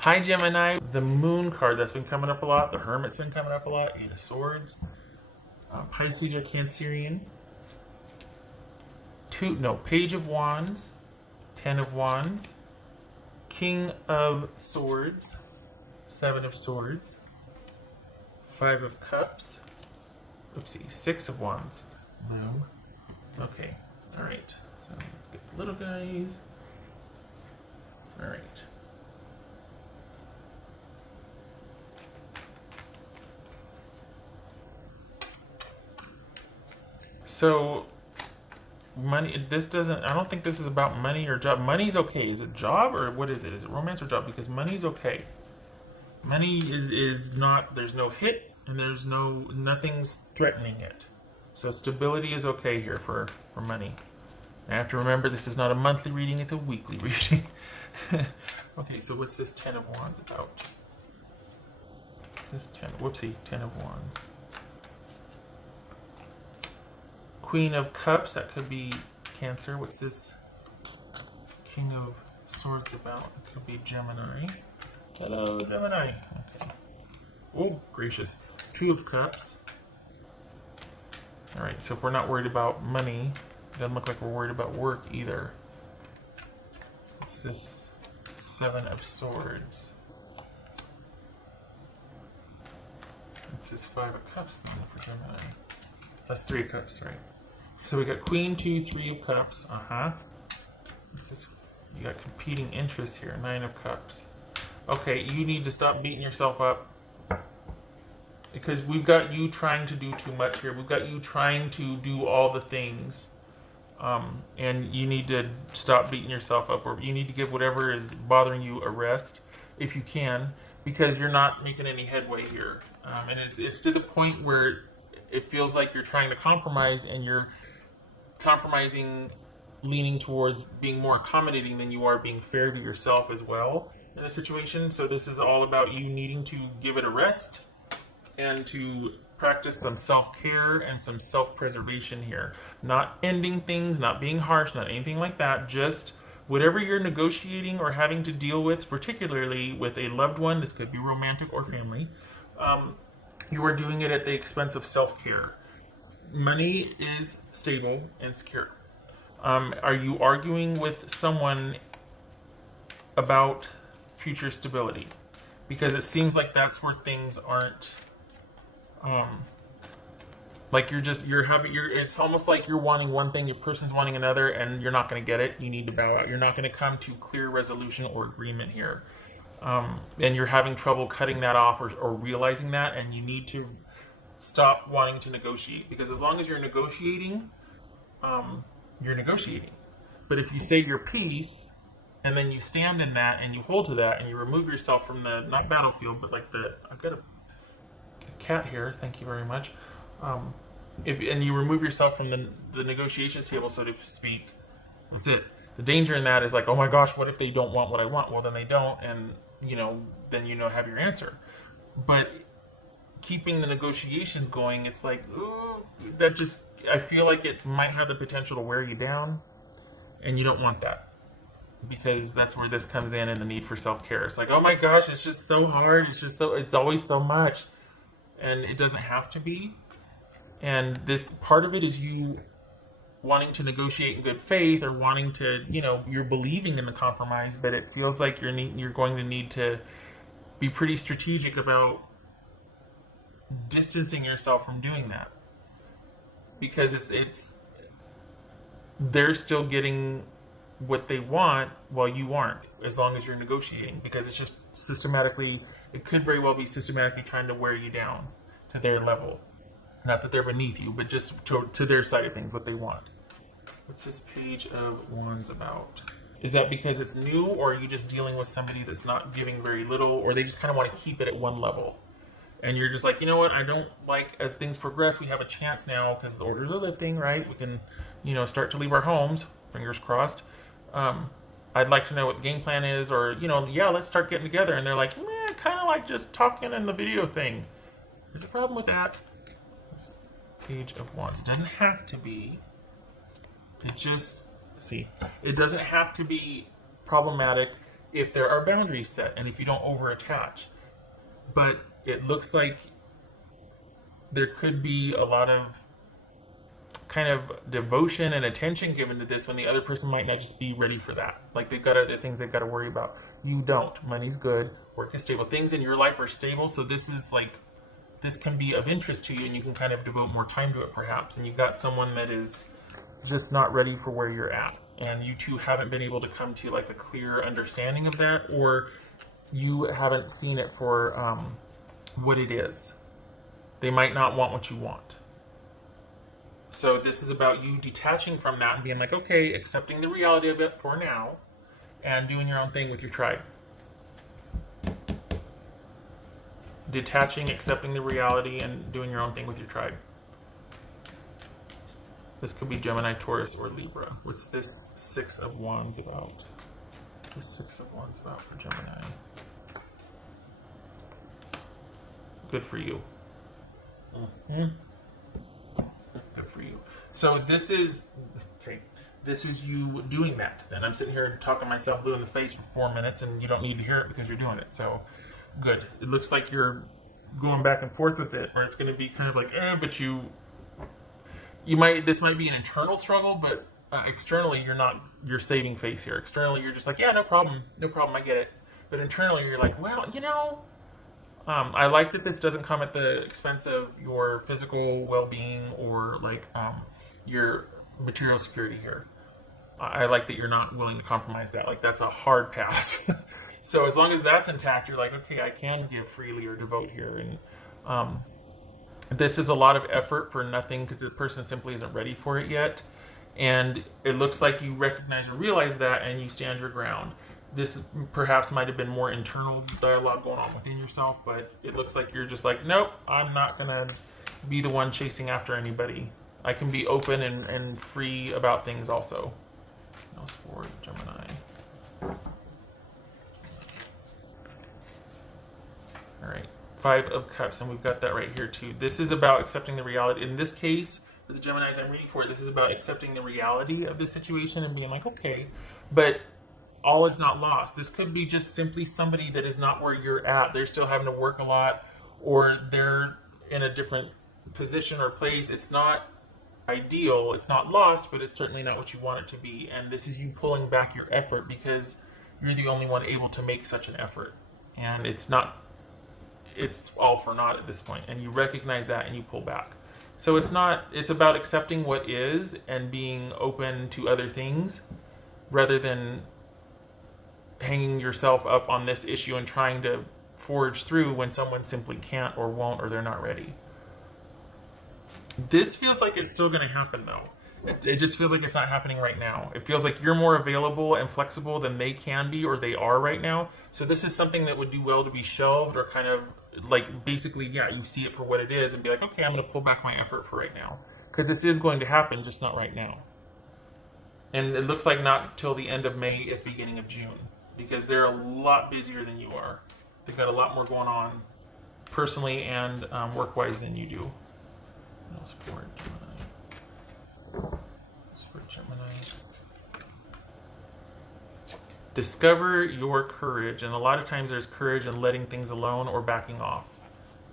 Hi Gemini, the Moon card that's been coming up a lot, the Hermit's been coming up a lot, Eight of Swords, Pisces or Cancerian, Page of Wands, Ten of Wands, King of Swords, Seven of Swords, Five of Cups, oopsie, Six of Wands. No. Okay, alright, so let's get the little guys. Alright. So, money, I don't think this is about money or job. Money's okay. Is it job or what is it? Is it romance or job? Because money's okay. Money is not, there's no hit and nothing's threatening it. So stability is okay here for money. I have to remember this is not a monthly reading, it's a weekly reading. Okay, so what's this Ten of Wands about? Ten of Wands. Queen of Cups, that could be Cancer. What's this King of Swords about? It could be Gemini. Hello, Gemini. Okay. Oh, gracious. Two of Cups. Alright, so if we're not worried about money, it doesn't look like we're worried about work either. What's this Seven of Swords? What's this Five of Cups then for Gemini? That's Three of Cups, right? So we got Queen, 2, 3 of Cups. You got competing interests here. 9 of Cups. Okay, you need to stop beating yourself up. Because we've got you trying to do too much here. We've got you trying to do all the things. And you need to stop beating yourself up. Or you need to give whatever is bothering you a rest, if you can. Because you're not making any headway here. And it's to the point where it feels like you're trying to compromise and you're compromising, leaning towards being more accommodating than you are being fair to yourself as well in a situation. So this is all about you needing to give it a rest and to practice some self-care and some self-preservation here. Not ending things, not being harsh, not anything like that. Just whatever you're negotiating or having to deal with, particularly with a loved one, this could be romantic or family, you are doing it at the expense of self-care. Money is stable and secure. Are you arguing with someone about future stability? Because it seems like that's where things aren't, like it's almost like you're wanting one thing, your person's wanting another, and you're not going to get it. You need to bow out. You're not going to come to clear resolution or agreement here. And you're having trouble cutting that off or realizing that, and you need to stop wanting to negotiate. Because as long as you're negotiating, you're negotiating. But if you say your piece, and then you stand in that, and you hold to that, and you remove yourself from the, not battlefield, but like I've got a cat here, thank you very much. And you remove yourself from the negotiations table, so to speak, that's it. The danger in that is like, oh my gosh, what if they don't want what I want? Well, then they don't, and then have your answer. But keeping the negotiations going, it's like, ooh, I feel like it might have the potential to wear you down, and you don't want that. Because that's where this comes in and the need for self-care. It's like, oh my gosh, it's just so hard. It's always so much. And it doesn't have to be. And this part of it is you wanting to negotiate in good faith, or wanting to, you're believing in the compromise, but it feels like you're going to need to be pretty strategic about distancing yourself from doing that. Because they're still getting what they want while you aren't, as long as you're negotiating, because it's just it could very well be systematically trying to wear you down to their level. Not that they're beneath you, but just to their side of things, what they want. What's this Page of Wands about? Is that because it's new, or are you just dealing with somebody that's not giving very little, or they just kind of want to keep it at one level? And you're just like, you know what, I don't like, as things progress, we have a chance now, because the orders are lifting, right? We can, start to leave our homes, fingers crossed. I'd like to know what the game plan is, or, let's start getting together. And they're like, kind of like just talking in the video thing. There's a problem with that. Page of Wands. It doesn't have to be. It doesn't have to be problematic. if there are boundaries set and if you don't over attach. But it looks like there could be a lot of kind of devotion and attention given to this when the other person might not just be ready for that. Like they've got other things they've got to worry about. You don't. Money's good, work is stable, things in your life are stable, so this is like, this can be of interest to you and you can kind of devote more time to it perhaps. And you've got someone that is just not ready for where you're at, and you two haven't been able to come to like a clear understanding of that, or you haven't seen it for what it is. They might not want what you want. So this is about you detaching from that and being like, okay, accepting the reality of it for now and doing your own thing with your tribe. Detaching, accepting the reality, and doing your own thing with your tribe. This could be Gemini, Taurus, or Libra. What's this Six of Wands about? What's Six of Wands about for Gemini? Good for you. Good for you. So this is, okay, this is you doing that. Then I'm sitting here talking myself blue in the face for 4 minutes, and you don't need to hear it because you're doing it. So good. It looks like you're going back and forth with it, or it's going to be kind of like, but you might, this might be an internal struggle, but externally you're saving face here. Externally you're just like, yeah, no problem, I get it. But internally you're like, well, you know, I like that this doesn't come at the expense of your physical well-being or like your material security here. I like that you're not willing to compromise that. Like, that's a hard pass. So as long as that's intact, you're like, okay, I can give freely or devote here. And this is a lot of effort for nothing because the person simply isn't ready for it yet. And it looks like you recognize or realize that, and you stand your ground. This perhaps might have been more internal dialogue going on within yourself, but it looks like you're just like, nope, I'm not going to be the one chasing after anybody. I can be open and free about things also. Else for Gemini. All right, Five of Cups, and we've got that right here too. This is about accepting the reality. In this case, for the Geminis I'm reading for, this is about accepting the reality of the situation and being like, okay, but all is not lost. This could be just simply somebody that is not where you're at. They're still having to work a lot, or they're in a different position or place. It's not ideal, it's not lost, but it's certainly not what you want it to be. And this is you pulling back your effort because you're the only one able to make such an effort. And it's all for naught at this point. And you recognize that and you pull back. So it's about accepting what is and being open to other things rather than hanging yourself up on this issue and trying to forge through when someone simply can't or won't, or they're not ready. This feels like it's still going to happen though. It just feels like it's not happening right now. It feels like you're more available and flexible than they can be or they are right now. So this is something that would do well to be shelved, or kind of like, basically, yeah, you see it for what it is and be like, okay, I'm going to pull back my effort for right now. Because this is going to happen, just not right now. And it looks like not till the end of May, if beginning of June. Because they're a lot busier than you are. They've got a lot more going on personally and work-wise than you do. What else for Gemini? What's for Gemini? Discover your courage. And a lot of times there's courage in letting things alone or backing off.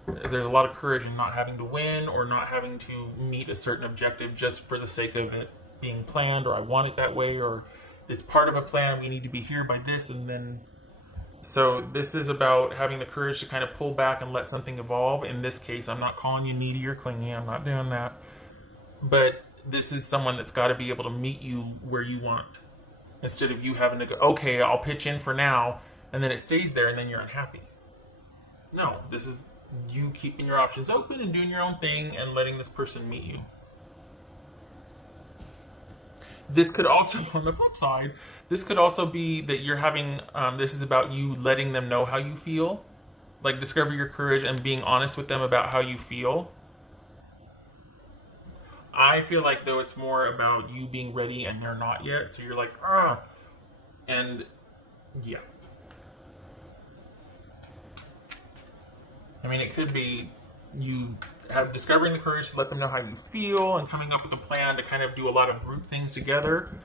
There's a lot of courage in not having to win or not having to meet a certain objective just for the sake of it being planned, or I want it that way, or it's part of a plan, we need to be here by this, and then... So this is about having the courage to kind of pull back and let something evolve. In this case, I'm not calling you needy or clingy, I'm not doing that. But this is someone that's got to be able to meet you where you want. Instead of you having to go, okay, I'll pitch in for now, and then it stays there, and then you're unhappy. No, this is you keeping your options open and doing your own thing and letting this person meet you. This could also, on the flip side, this could also be that you're having, this is about you letting them know how you feel. Like, discover your courage and being honest with them about how you feel. I feel like, though, it's more about you being ready and you're not yet. So you're like, ah. And, yeah. I mean, it could be you discovering the courage to let them know how you feel and coming up with a plan to kind of do a lot of group things together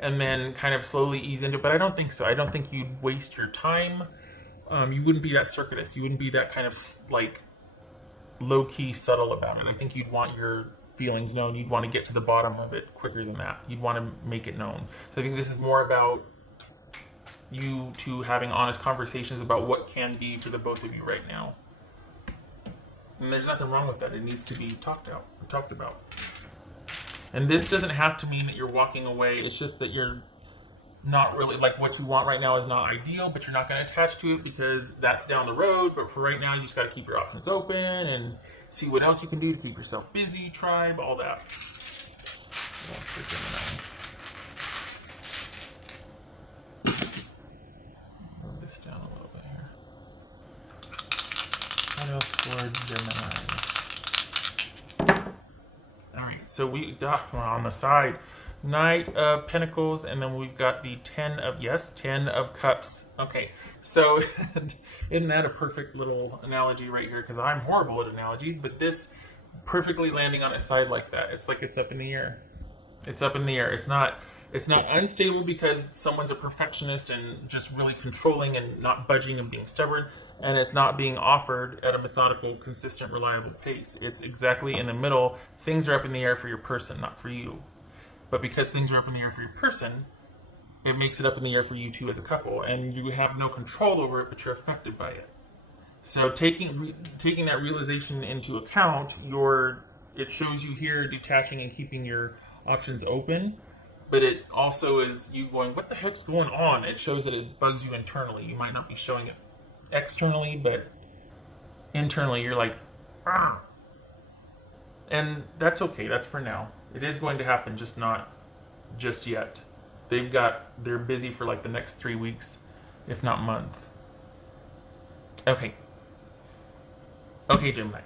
and then kind of slowly ease into it. But I don't think so. I don't think you'd waste your time. You wouldn't be that circuitous. You wouldn't be that kind of like low-key subtle about it. I think you'd want your feelings known. You'd want to get to the bottom of it quicker than that. You'd want to make it known. So I think this is more about you two having honest conversations about what can be for the both of you right now. And there's nothing wrong with that. It needs to be talked about. And this doesn't have to mean that you're walking away. It's just that you're not really, like, what you want right now is not ideal, but you're not going to attach to it because that's down the road. But for right now, you just got to keep your options open and see what else you can do to keep yourself busy, tribe, all that. What else for Gemini? Move this down a little bit here. What else for Gemini? All right, so we're on the side. Knight of Pentacles, and then we've got the 10 of Cups. Okay, so isn't that a perfect little analogy right here? Because I'm horrible at analogies, but this perfectly landing on its side like that. It's like it's up in the air. It's up in the air. It's not unstable because someone's a perfectionist and just really controlling and not budging and being stubborn, and it's not being offered at a methodical, consistent, reliable pace. It's exactly in the middle. Things are up in the air for your person, not for you. But because things are up in the air for your person, it makes it up in the air for you two as a couple, and you have no control over it, but you're affected by it. So taking that realization into account, it shows you here detaching and keeping your options open, but it also is you going, what the heck's going on? It shows that it bugs you internally. You might not be showing it externally, but internally you're like, ah. And that's okay. That's for now. It is going to happen, just not just yet. They're busy for like the next 3 weeks, if not month. Okay, Gemini.